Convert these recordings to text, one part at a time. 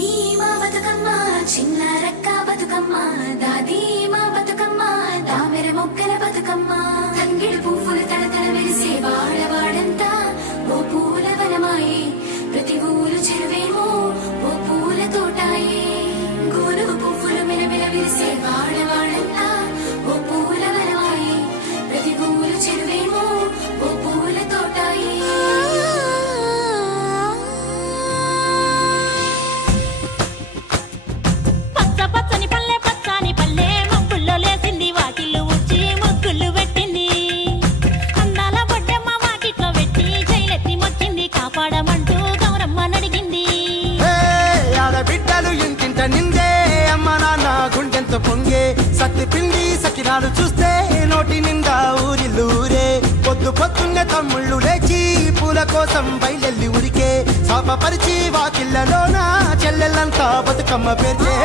చిన్ని మా బతుకమ్మ చిన్న రక్క బతుకమ్మ దాది మా బతుకమ్మ దామెర మొక్కల బతుకమ్మ తంగిడు పువ్వులు తడతడ మెరిసే వాడవాడంతా ఓ పూల వనమాయే ప్రతి ఊరు చెరువేమో ఓ పూల తోటాయే గోరుగు పువ్వులు మెలమెల విరిసే వాడవాడంతా ఓ పూల వనమాయే ప్రతి ఊరు చెరువేమో ఓ పూల తోటాయే పొంగే సత్తి పిండి సకినాలు చూస్తే నోటి నిండా ఊరిల్లూరే పొద్దు పొద్దున్నే తమ్ముళ్ళు లేచి పూల కోసం బయలెల్లి ఉరికే శాపపరిచి వాకిళ్ళలోన చెల్లెళ్ళంతా బతుకమ్మ పేర్చే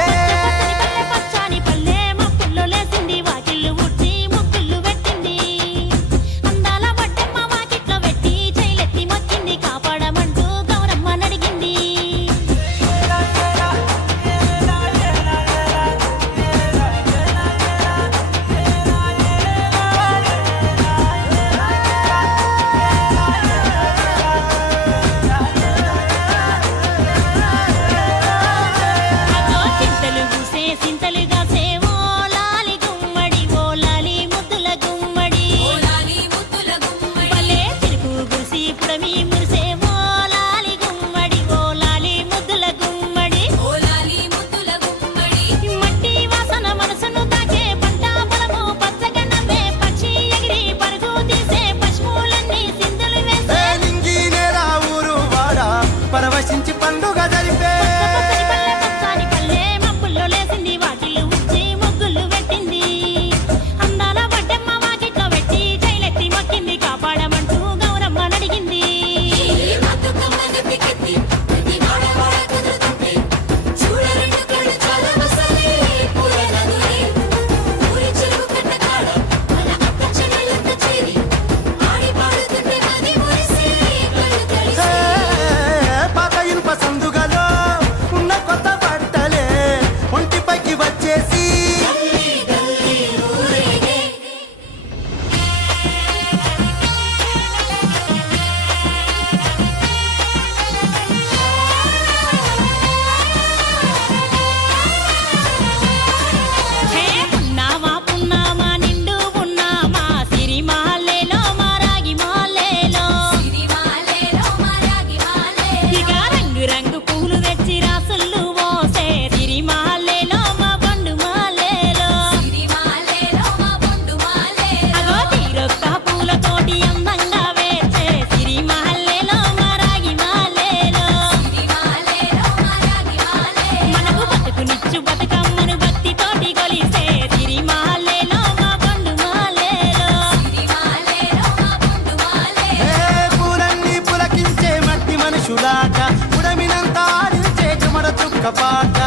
పాట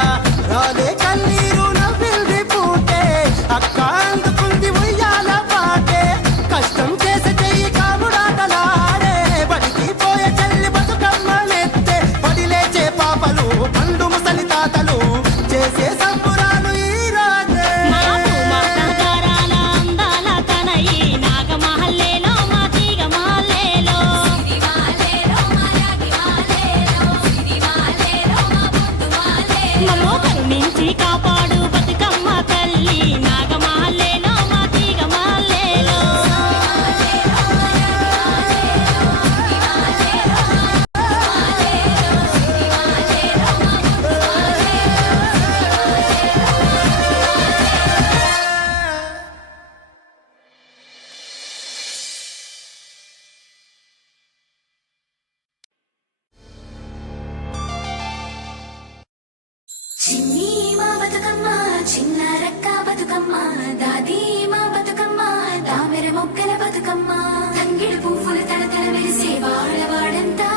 రాలే కన్నీరు నవ్వింది పూటే అక్క అందుకుంది ఉయ్యాల పాటే కష్టం చేసి చెయ్యి కాముడాటలాడే బడికి పోయే చెల్లి బతుకమ్మ నెత్తే పడి లేచే పాపలు పండు ముసలి తాతలు చేసే సంబురాలు ఈ రాజే నుంచి కాపాడు బతుకమ్మ తల్లి నాగమహల్లేలో మా తీగ మహల్లేలో చిన్ని మా బతుకమ్మ చిన్న రక్క బతుకమ్మ దాది మా బతుకమ్మ దామెర మొక్కల బతుకమ్మ తంగిడు పువ్వులు తడతడ మెరిసే వాడవాడంతా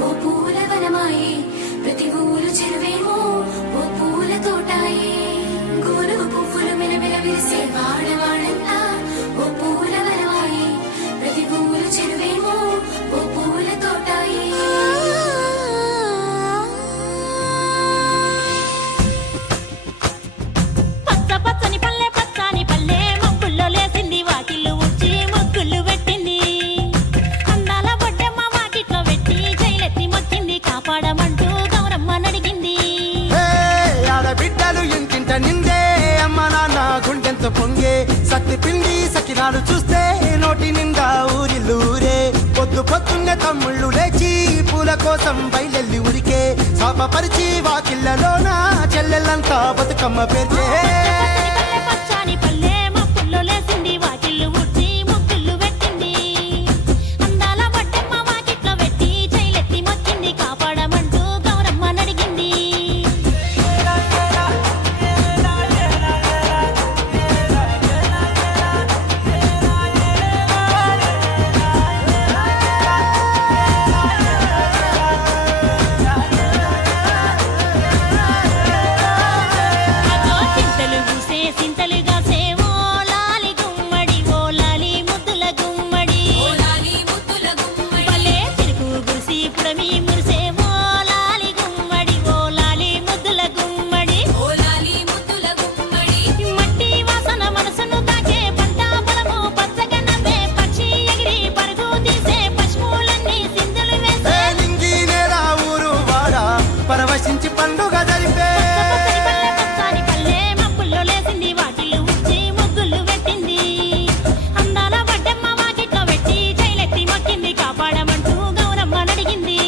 ఓ పూల వనమాయే ప్రతి ఊరు చెరువేమో ఓ పూల తోటాయే గోరుగు పువ్వులు మెలమెల విరిసే వాడవాడంతా ఓ పూల వనమాయే ప్రతి ఊరు చెరువేమో ఓ పూల తోటాయే సత్తి పిండి సకినాలు చూస్తే నోటి నిండా ఊరిల్లూరే పొద్దు పొద్దున్నే తమ్ముళ్ళు లేచి పూల కోసం బయలెల్లి ఉరికే శాపపరిచి వాకిళ్ళలోన చెల్లెళ్ళంతా బతుకమ్మ పేర్చే పల్లె పచ్చాని పల్లె మప్పుల్లో లేసింది వాకిళ్ళు ఊడ్చి ముగ్గులు పెట్టింది అందాల వడ్డమ్మ వాకిట్లో పెట్టి చైలెత్తి మొక్కింది కాపాడమంటూ గౌరమ్మ నడిగింది అగో చింతలు పూసే సింతలుగా సేవో లాలి గుమ్మడి ఓ లాలి ముద్దుల గుమ్మడి భలే చిరుకు గురిసి పుడమి మురిసే ఓ లాలి గుమ్మడి ఓ లాలి ముద్దుల గుమ్మడి మట్టి వాసన మనసును తాకే పంట పొలము పచ్చగా నవ్వే పక్షి ఎగిరి పరుగు తీసే పశువులన్నీ సింధులు వేసే నింగి నేరా ఊరు వాడా పరవశించి పండుగ జరిపే పచ్చని పల్లె మప్పుల్లో లేసింది వాకిళ్ళు ఊడ్చి ముగ్గులు పెట్టింది అందాల వడ్డమ్మ వాకిట్లో పెట్టి చైలెత్తి మొక్కింది కాపాడమంటూ గౌరమ్మ నడిగింది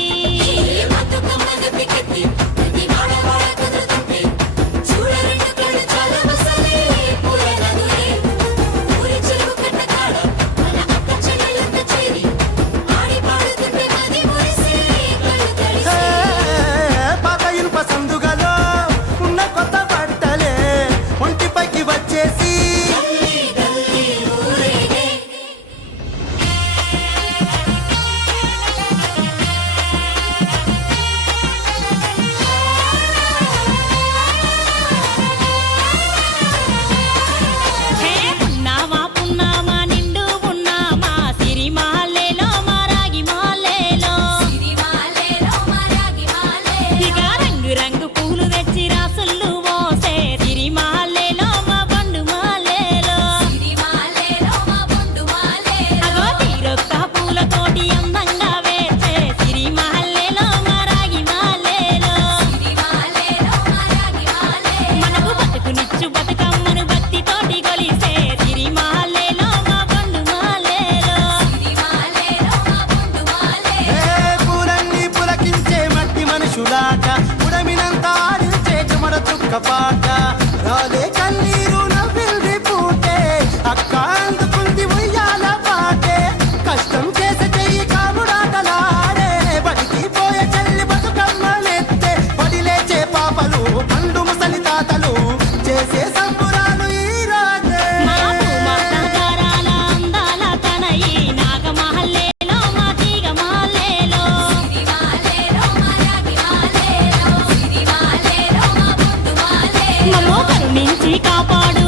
పాత ఇనుప సందుగలో ఉన్న కొత్త బట్టలే ఒంటిపైకి వచ్చేసి హే పున్నామా పున్నామా నిండు పున్నామా సిరి మాలేలో మా రాగి మాలేలో ఇక రంగు రంగు పూలు తెచ్చి రాసుళ్ళు మోసే సిరి మాలేలో మా బండు మాలేలో అగో తీరొక్క పూలతోటి అందంగా వేసే సిరి మాలేలో మా రాగి మాలేలో మనకు బతుకునిచ్చు బతుకమ్మను భక్తితోటి కొలిసే సిరి మాలేలో మా బండు మాలేలో పూలన్నీ పులకించే మట్టి మనుషులాట ఉడమినంత ఆడించే చెమర చుక్క పాట రాలే కన్నీరు నవ్విల్ది పూటే అక్క అందుకుంది ఉయ్యాల పాటే కష్టం చేసే చెయ్యి కాముడాటలాడే బడికి పోయే చెల్లి బతుకమ్మనెత్తే పడి లేచే పాపలు పండు ముసలి తాతలు చేసే సంబురాలు ఈ రాజే మా భూమాత గారాల అందాల తనయి నాగమహల్లేలో మా తీగ మాలేలో మమ్మో కరుణించి కాపాడు